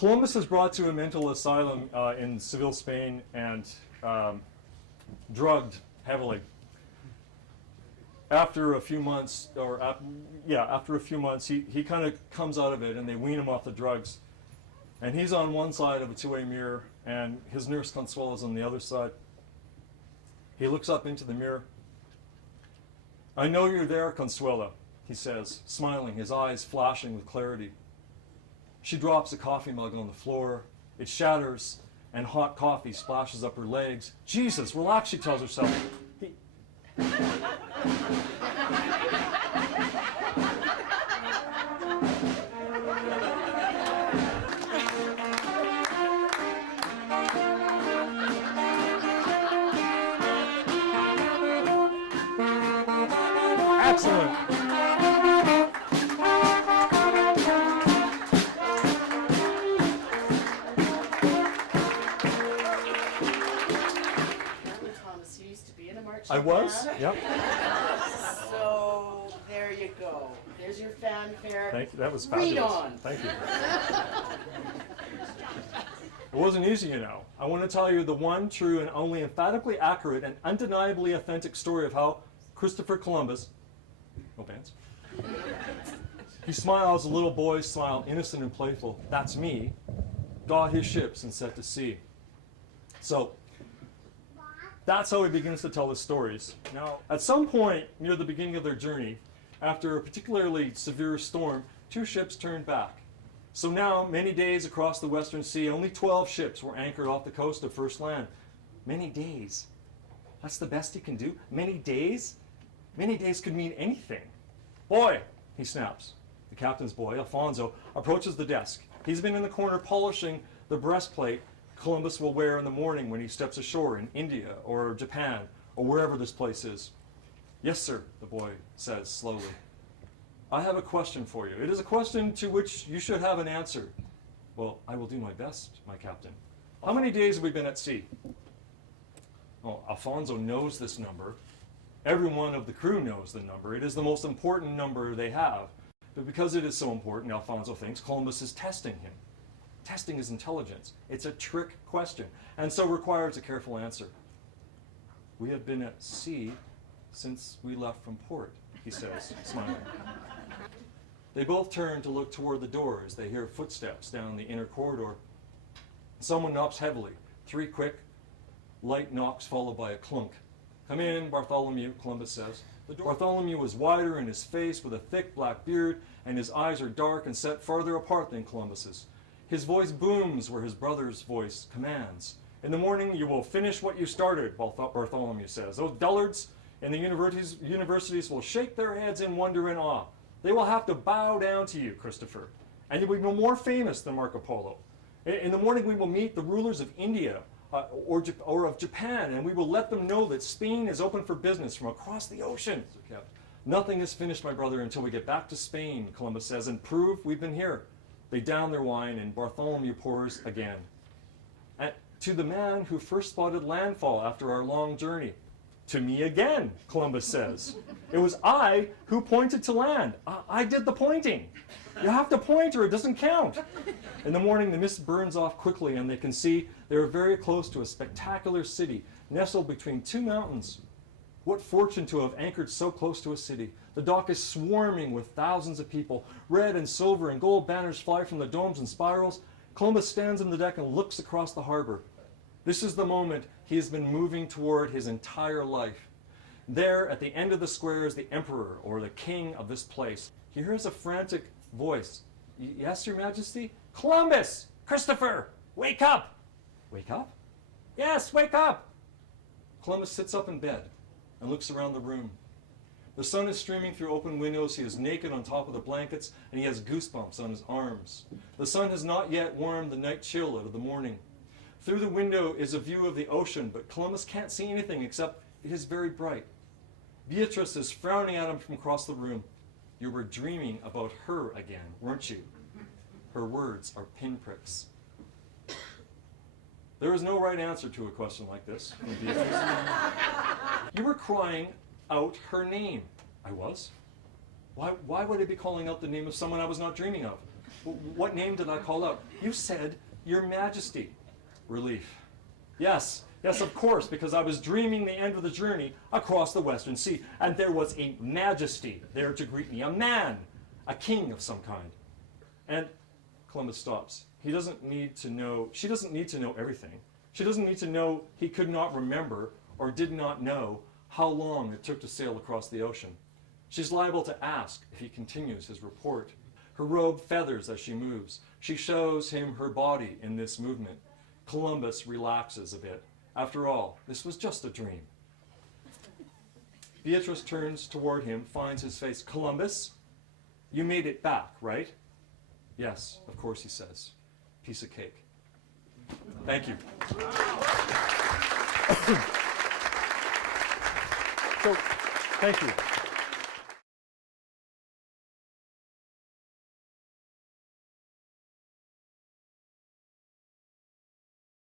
Columbus is brought to a mental asylum in Seville, Spain, and drugged heavily. After a few months, after a few months, he kind of comes out of it, and they wean him off the drugs. And he's on one side of a two-way mirror, and his nurse Consuelo's on the other side. He looks up into the mirror. "I know you're there, Consuelo," he says, smiling, his eyes flashing with clarity. She drops a coffee mug on the floor. It shatters, and hot coffee splashes up her legs. "Jesus, relax," she tells herself. Excellent. Thomas, you used to be in a marching I was? band. Yep. So there you go. There's your fanfare. Thank you. That was Read fabulous. on. Thank you. It wasn't easy, you know. I want to tell you the one true and only emphatically accurate and undeniably authentic story of how Christopher Columbus, no pants, he smiles, a little boy smile, innocent and playful, "That's me," got his ships and set to sea. So, that's how he begins to tell his stories. Now, at some point near the beginning of their journey, after a particularly severe storm, 2 ships turned back. So now, many days across the Western Sea, only 12 ships were anchored off the coast of First Land. Many days. That's the best he can do? Many days? Many days could mean anything. "Boy," he snaps. The captain's boy, Alfonso, approaches the desk. He's been in the corner polishing the breastplate Columbus will wear in the morning when he steps ashore in India or Japan or wherever this place is. "Yes, sir," the boy says slowly. "I have a question for you. It is a question to which you should have an answer." "Well, I will do my best, my captain." "How many days have we been at sea?" Well, Alfonso knows this number. Everyone of the crew knows the number. It is the most important number they have. But because it is so important, Alfonso thinks, Columbus is testing him. Testing his intelligence. It's a trick question, and so requires a careful answer. "We have been at sea since we left from port," he says, smiling. They both turn to look toward the door as they hear footsteps down the inner corridor. Someone knocks heavily. 3 quick, light knocks followed by a clunk. "Come in, Bartholomew," Columbus says. Bartholomew is wider in his face with a thick black beard, and his eyes are dark and set farther apart than Columbus's. His voice booms where his brother's voice commands. "In the morning you will finish what you started," Bartholomew says. "Those dullards in the universities will shake their heads in wonder and awe. They will have to bow down to you, Christopher, and you will be more famous than Marco Polo. In the morning we will meet the rulers of India or of Japan, and we will let them know that Spain is open for business from across the ocean." "Nothing is finished, my brother, until we get back to Spain," Columbus says, "and prove we've been here." They down their wine, and Bartholomew pours again. "To the man who first spotted landfall after our long journey." "To me again," Columbus says. "It was I who pointed to land. I did the pointing. You have to point or it doesn't count." In the morning, the mist burns off quickly, and they can see they are very close to a spectacular city nestled between 2 mountains. What fortune to have anchored so close to a city. The dock is swarming with thousands of people. Red and silver and gold banners fly from the domes and spirals. Columbus stands on the deck and looks across the harbor. This is the moment he has been moving toward his entire life. There, at the end of the square, is the emperor, or the king of this place. He hears a frantic voice. "Yes, your majesty?" "Columbus! Christopher! Wake up!" "Wake up?" "Yes, wake up!" Columbus sits up in bed and looks around the room. The sun is streaming through open windows. He is naked on top of the blankets, and he has goosebumps on his arms. The sun has not yet warmed the night chill out of the morning. Through the window is a view of the ocean, but Columbus can't see anything except it is very bright. Beatrice is frowning at him from across the room. "You were dreaming about her again, weren't you?" Her words are pinpricks. There is no right answer to a question like this from Beatrice. "You were crying out her name." "I was? Why would I be calling out the name of someone I was not dreaming of?" What name did I call out? You said, Your Majesty. Relief. Yes, of course, because I was dreaming the end of the journey across the Western Sea, and there was a majesty there to greet me, a man, a king of some kind. And Columbus stops. He doesn't need to know, she doesn't need to know everything. She doesn't need to know he could not remember or did not know how long it took to sail across the ocean. She's liable to ask if he continues his report. Her robe feathers as she moves. She shows him her body in this movement. Columbus relaxes a bit. After all, this was just a dream. Beatrice turns toward him, finds his face. Columbus, you made it back, right? Yes, of course, he says. Piece of cake. Thank you. So, thank you.